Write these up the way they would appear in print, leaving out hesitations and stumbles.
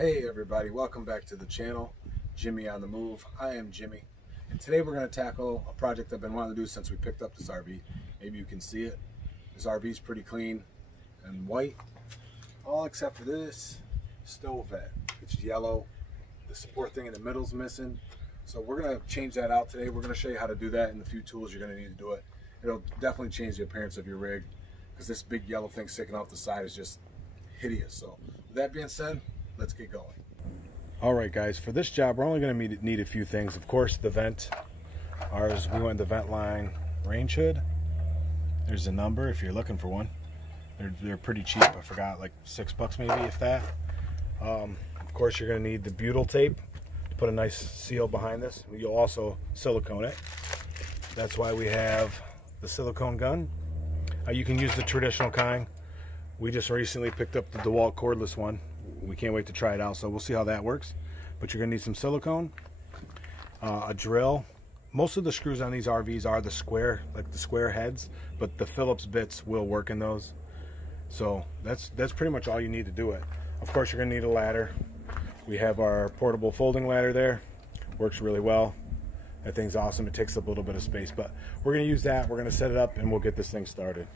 Hey everybody, welcome back to the channel. Jimmy on the Move. I am Jimmy, and today we're going to tackle a project I've been wanting to do since we picked up this RV. Maybe you can see it. This RV is pretty clean and white, all except for this stove vent. It's yellow. The support thing in the middle is missing. So we're going to change that out today. We're going to show you how to do that and the few tools you're going to need to do it. It'll definitely change the appearance of your rig, because this big yellow thing sticking off the side is just hideous. So with that being said, let's get going. All right, guys, for this job, we're only going to need a few things. Of course, the vent. Ours, we went the vent line range hood. There's a number if you're looking for one. They're pretty cheap. I forgot, like $6 maybe, if that. Of course, you're going to need the butyl tape to put a nice seal behind this. You'll also silicone it. That's why we have the silicone gun. You can use the traditional kind. We just recently picked up the DeWalt cordless one. We can't wait to try it out, so we'll see how that works. But you're gonna need some silicone, a drill. Most of the screws on these RVs are the square, like the square heads, but the Phillips bits will work in those. So that's pretty much all you need to do it. Of course, you're gonna need a ladder. We have our portable folding ladder there. Works really well. That thing's awesome. It takes up a little bit of space, but we're gonna use that. We're gonna set it up and we'll get this thing started.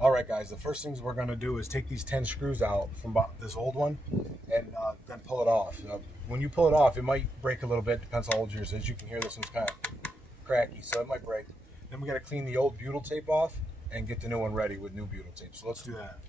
All right, guys, the first things we're going to do is take these 10 screws out from this old one and then pull it off. When you pull it off, it might break a little bit. Depends how old yours is. You can hear this one's kind of cracky, so it might break. Then we got to clean the old butyl tape off and get the new one ready with new butyl tape. So let's do that.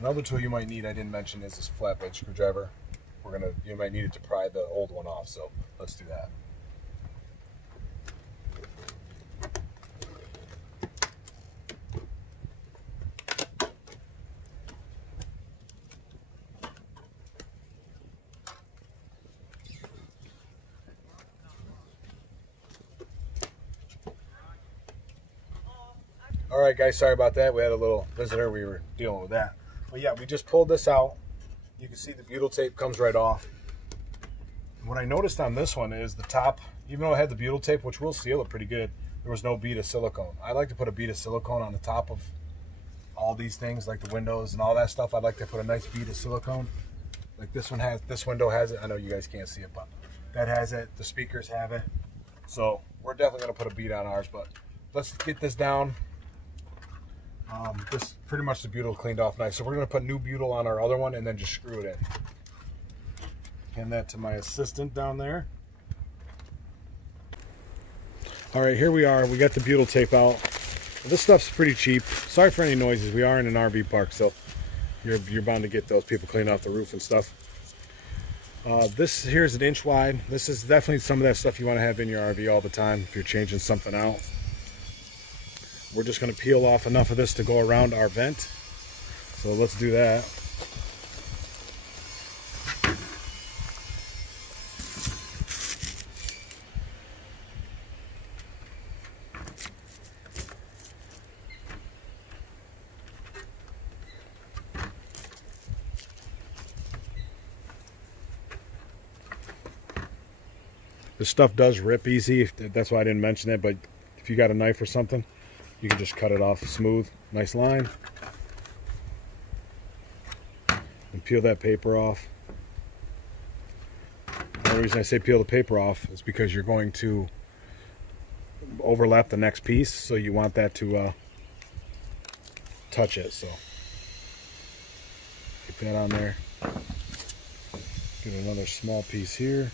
Another tool you might need, I didn't mention, is this flatbed screwdriver. You might need it to pry the old one off, so let's do that. All right, guys, sorry about that. We had a little visitor. We were dealing with that. But yeah, we just pulled this out. You can see the butyl tape comes right off. And what I noticed on this one is the top, even though it had the butyl tape, which will seal it pretty good, there was no bead of silicone. I like to put a bead of silicone on the top of all these things, like the windows and all that stuff. I'd like to put a nice bead of silicone. Like this window has it. I know you guys can't see it, but that has it. The speakers have it. So we're definitely gonna put a bead on ours, but let's get this down. This pretty much the butyl cleaned off nice. So we're going to put new butyl on our other one and then just screw it in. Hand that to my assistant down there. All right, here we are. We got the butyl tape out. This stuff's pretty cheap. Sorry for any noises. We are in an RV park, so you're bound to get those people cleaning off the roof and stuff. This here is 1 inch wide. This is definitely some of that stuff you want to have in your RV all the time if you're changing something out. We're just going to peel off enough of this to go around our vent. So let's do that. This stuff does rip easy. That's why I didn't mention it, but if you got a knife or something, you can just cut it off smooth, nice line. And peel that paper off. The only reason I say peel the paper off is because you're going to overlap the next piece, so you want that to touch it. So get that on there. Get another small piece here.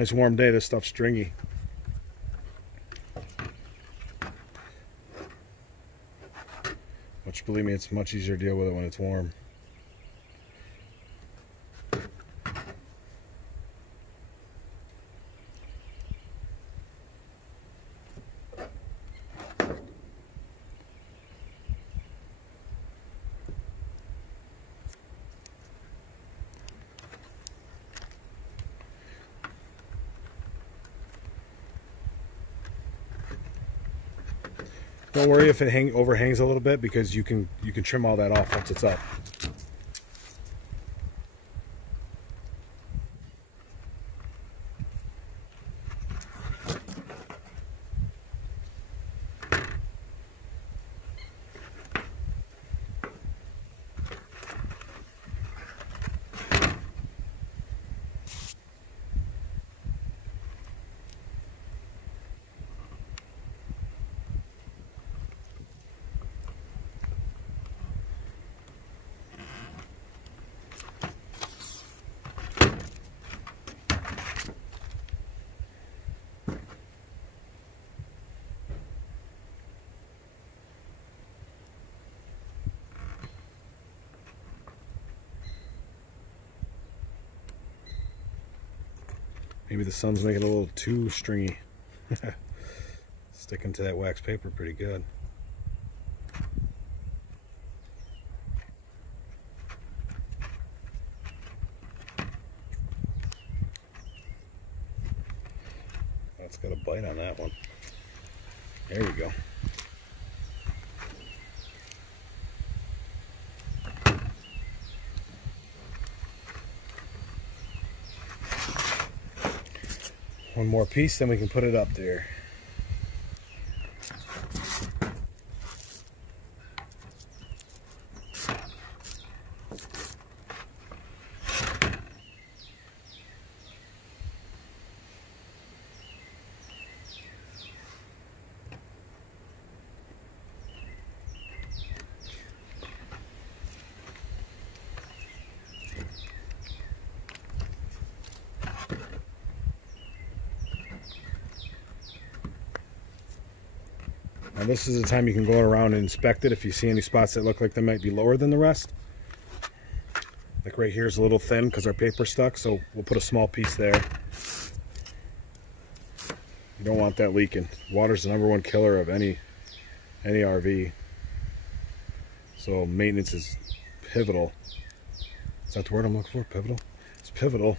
Nice warm day. This stuff's stringy. Which, believe me, it's much easier to deal with it when it's warm. Don't worry if it overhangs a little bit, because you can trim all that off once it's up. Maybe the sun's making it a little too stringy. Sticking to that wax paper pretty good. That's got a bite on that one. There we go. One more piece, then we can put it up there. Now this is the time you can go around and inspect it if you see any spots that look like they might be lower than the rest. Like right here is a little thin because our paper's stuck, so we'll put a small piece there. You don't want that leaking. Water's the #1 killer of any RV. So maintenance is pivotal. Is that the word I'm looking for? Pivotal? It's pivotal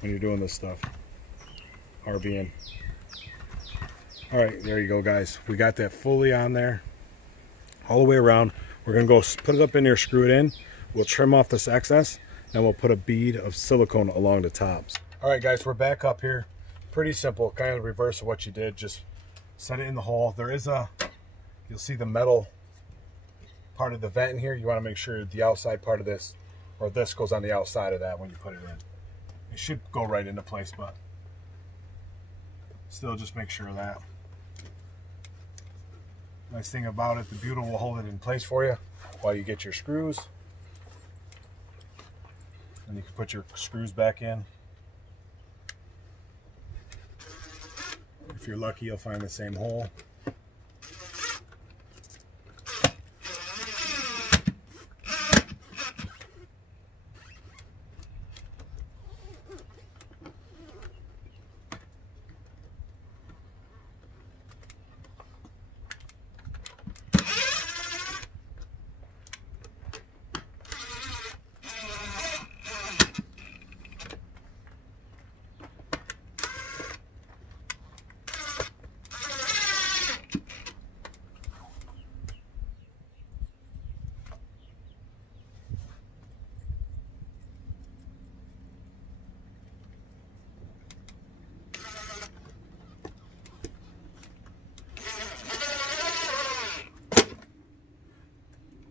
when you're doing this stuff. RVing. Alright, there you go, guys. We got that fully on there. All the way around. We're going to go put it up in there, screw it in. We'll trim off this excess. Then we'll put a bead of silicone along the tops. Alright, guys, we're back up here. Pretty simple. Kind of the reverse of what you did. Just set it in the hole. There is you'll see the metal part of the vent in here. You want to make sure the outside part of this, or this, goes on the outside of that when you put it in. It should go right into place, but still just make sure of that. Nice thing about it, the butyl will hold it in place for you while you get your screws. And you can put your screws back in. If you're lucky, you'll find the same hole.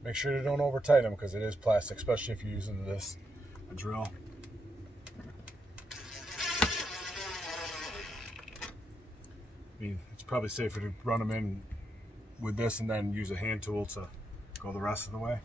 Make sure you don't over tighten them because it is plastic, especially if you're using a drill. I mean, it's probably safer to run them in with this and then use a hand tool to go the rest of the way.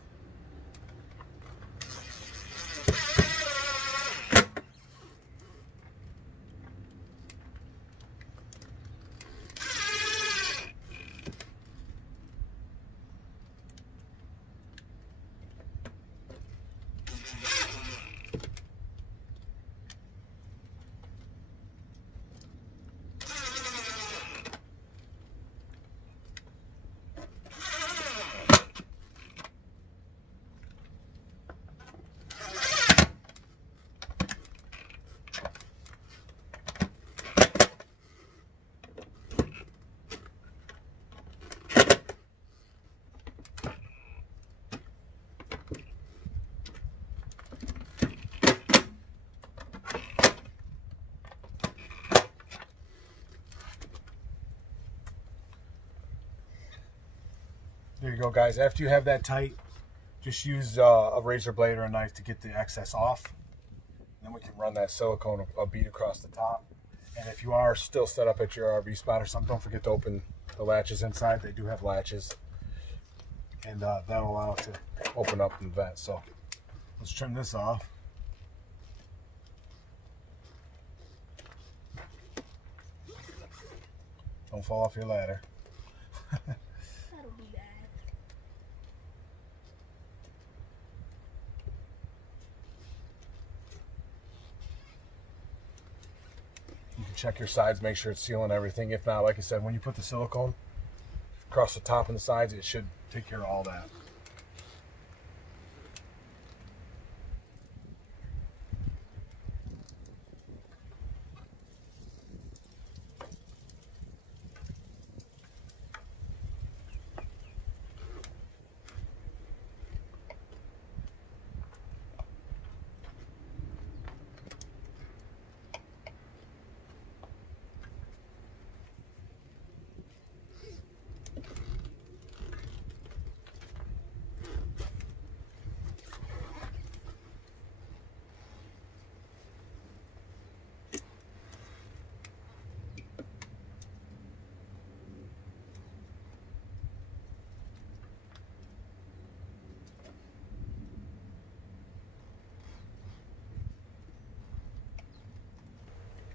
There you go, guys. After you have that tight, just use a razor blade or a knife to get the excess off. Then we can run that silicone a bead across the top. And if you are still set up at your RV spot or something, don't forget to open the latches inside. They do have latches. And that'll allow it to open up and vent. So let's trim this off. Don't fall off your ladder. That'll be bad. You can check your sides, make sure it's sealing everything. If not, like I said, when you put the silicone across the top and the sides, it should take care of all that.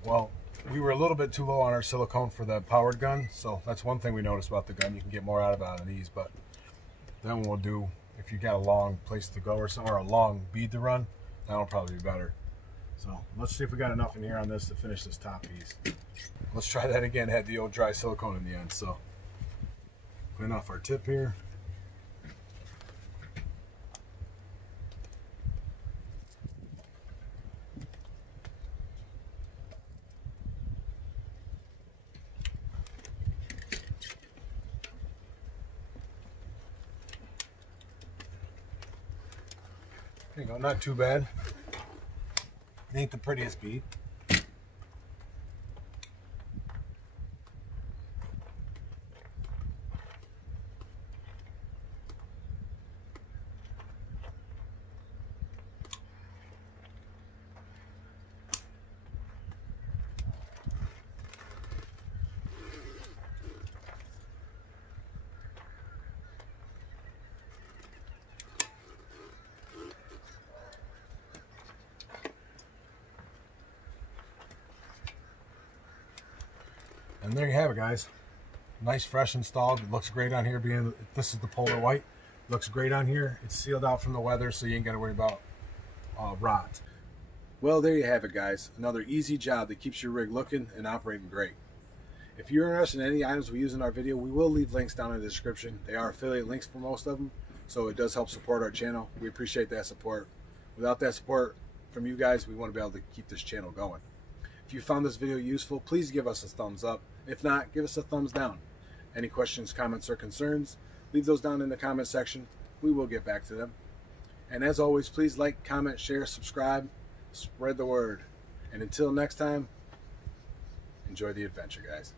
Well, we were a little bit too low on our silicone for the powered gun, so that's one thing we noticed about the gun. You can get more out of it on these, but then we'll do, if you got a long place to go or something, or a long bead to run, that'll probably be better. So let's see if we got enough in here on this to finish this top piece. Let's try that again. Had the old dry silicone in the end, so clean off our tip here. There you go, not too bad. It ain't the prettiest bead. And there you have it, guys. Nice, fresh installed. It looks great on here. Being this is the polar white, looks great on here. It's sealed out from the weather, so you ain't got to worry about rot. Well, there you have it, guys. Another easy job that keeps your rig looking and operating great. If you're interested in any items we use in our video, we will leave links down in the description. They are affiliate links for most of them, so it does help support our channel. We appreciate that support. Without that support from you guys, we want to be able to keep this channel going. If you found this video useful, please give us a thumbs up. If not, give us a thumbs down. Any questions, comments, or concerns, leave those down in the comment section. We will get back to them. And as always, please like, comment, share, subscribe, spread the word. And until next time, enjoy the adventure, guys.